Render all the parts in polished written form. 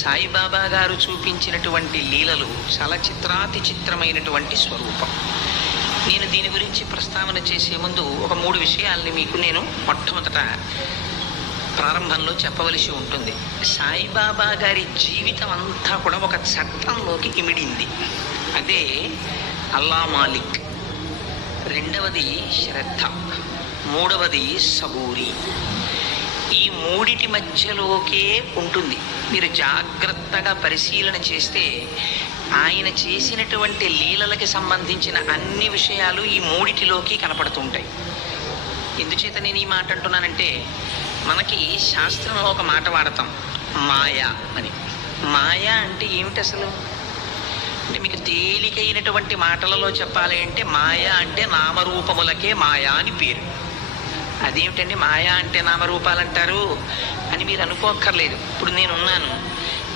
సాయిబాబా గారు చూపించినటువంటి లీలలు చాలా చిత్రాతి చిత్రమైనటువంటి స్వరూపం. నేను దీని గురించి ప్రస్తావన చేసే ముందు ఒక 3 విషయాల్ని మీకు నేను మొట్టమొదట ప్రారంభంలో చెప్పవలసి ఉంటుంది. సాయిబాబా గారి జీవితం అంతా కూడా ఒక చట్టంలోకి ఇమిడింది. అదే అల్లా మాలిక్, రెండవది శ్రద్ధ, మూడవది సబూరి. ఈ మూడిటి మధ్యలోకే ఉంటుంది. మీరు జాగ్రత్తగా పరిశీలన చేస్తే ఆయన చేసినటువంటి లీలలకి సంబంధించిన అన్ని విషయాలు ఈ మూడిటిలోకి కనపడుతుంటాయి. ఎందుచేత నేను ఈ మాట అంటున్నానంటే, మనకి శాస్త్రంలో ఒక మాట వాడతాం, మాయా అని. మాయా అంటే ఏమిటి అసలు అంటే, మీకు తేలికైనటువంటి మాటలలో చెప్పాలి అంటే, మాయా అంటే నామరూపములకే మాయా అని పేరు. అదేమిటండి మాయా అంటే నామరూపాలు అంటారు అని మీరు అనుకోక్కర్లేదు. ఇప్పుడు నేనున్నాను,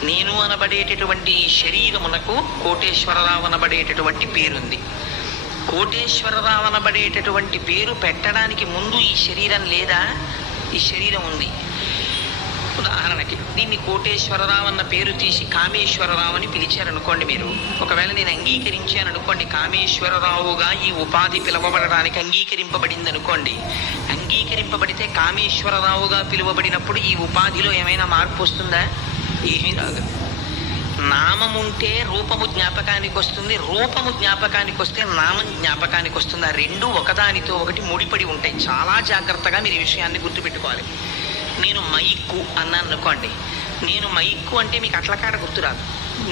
నేను అనబడేటటువంటి శరీరమునకు కోటేశ్వరరావు అనబడేటటువంటి పేరుంది. కోటేశ్వరరావు అనబడేటటువంటి పేరు పెట్టడానికి ముందు ఈ శరీరం లేదా? ఈ శరీరం ఉంది. ఉదాహరణకి దీన్ని కోటేశ్వరరావు అన్న పేరు తీసి కామేశ్వరరావు అని పిలిచారనుకోండి. మీరు ఒకవేళ నేను అంగీకరించాను అనుకోండి, కామేశ్వరరావుగా ఈ ఉపాధి పిలువబడడానికి అంగీకరింపబడింది అనుకోండి. అంగీకరింపబడితే కామేశ్వరరావుగా పిలువబడినప్పుడు ఈ ఉపాధిలో ఏమైనా మార్పు వస్తుందా? ఏమీ రాదు. నామం ఉంటే రూపము జ్ఞాపకానికి వస్తుంది, రూపము జ్ఞాపకానికి వస్తే నామం జ్ఞాపకానికి వస్తుంది. ఆ రెండు ఒకదానితో ఒకటి ముడిపడి ఉంటాయి. చాలా జాగ్రత్తగా మీరు ఈ విషయాన్ని గుర్తుపెట్టుకోవాలి. నేను మైక్కు అన్నాను అనుకోండి, నేను మైక్కు అంటే మీకు అట్లకాడ గుర్తురాదు.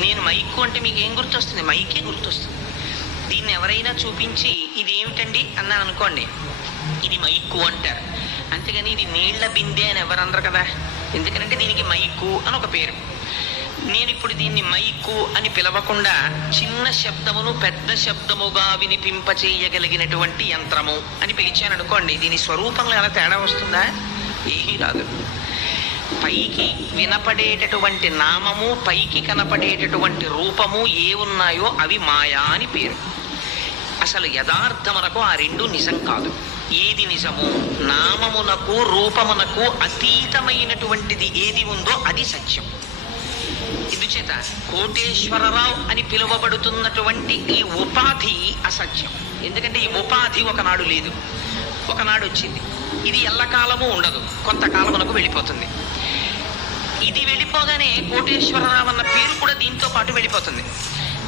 నేను మైక్కు అంటే మీకు ఏం గుర్తొస్తుంది? మైకే గుర్తొస్తుంది. దీన్ని ఎవరైనా చూపించి ఇది ఏమిటండి అన్నాను అనుకోండి, ఇది మైక్కు అంటారు. అంతేగాని ఇది నీళ్ల బిందె అని ఎవరన్నారు కదా. ఎందుకంటే దీనికి మైక్కు అని ఒక పేరు. నేను ఇప్పుడు దీన్ని మైక్కు అని పిలవకుండా చిన్న శబ్దమును పెద్ద శబ్దముగా వినిపింపచేయగలిగినటువంటి యంత్రము అని పిలిచాను అనుకోండి, దీని స్వరూపంలో ఎలా తేడా వస్తుందా? ఏమీ రాదు. పైకి వినపడేటటువంటి నామము, పైకి కనపడేటటువంటి రూపము ఏ ఉన్నాయో అవి మాయా అని పేరు. అసలు యథార్థమునకు ఆ రెండు నిజం కాదు. ఏది నిజము? నామమునకు రూపమునకు అతీతమైనటువంటిది ఏది ఉందో అది సత్యం. ఇందుచేత కోటేశ్వరరావు అని పిలువబడుతున్నటువంటి ఈ ఉపాధి అసత్యం. ఎందుకంటే ఈ ఉపాధి ఒకనాడు లేదు, ఒకనాడు వచ్చింది. ఇది ఎల్లకాలము ఉండదు, కొంతకాలమునకు వెళ్ళిపోతుంది. ఇది వెళ్ళిపోగానే కోటేశ్వరరావు అన్న పేరు కూడా దీంతో పాటు వెళ్ళిపోతుంది.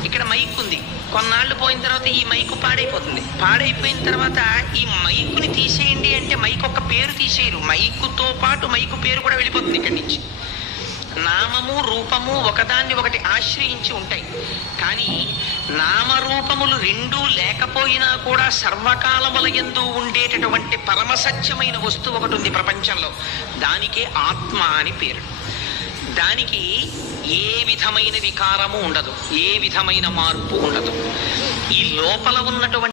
ఇక్కడ మైక్ ఉంది, కొన్నాళ్ళు పోయిన తర్వాత ఈ మైకు పాడైపోతుంది. పాడైపోయిన తర్వాత ఈ మైకుని తీసేయండి అంటే మైక్ ఒక పేరు తీసేయరు, మైకుతో పాటు మైకు పేరు కూడా వెళ్ళిపోతుంది ఇక్కడి నుంచి. నామము రూపము ఒకదాన్ని ఒకటి ఆశ్రయించి ఉంటాయి. కానీ నామరూపములు రెండూ లేకపోయినా కూడా సర్వకాలముల యందు ఉండేటటువంటి పరమసత్యమైన వస్తువు ఒకటి ఉంది ప్రపంచంలో. దానికే ఆత్మ అని పేరు. దానికి ఏ విధమైన వికారము ఉండదు, ఏ విధమైన మార్పు ఉండదు. ఈ లోపల ఉన్నటువంటి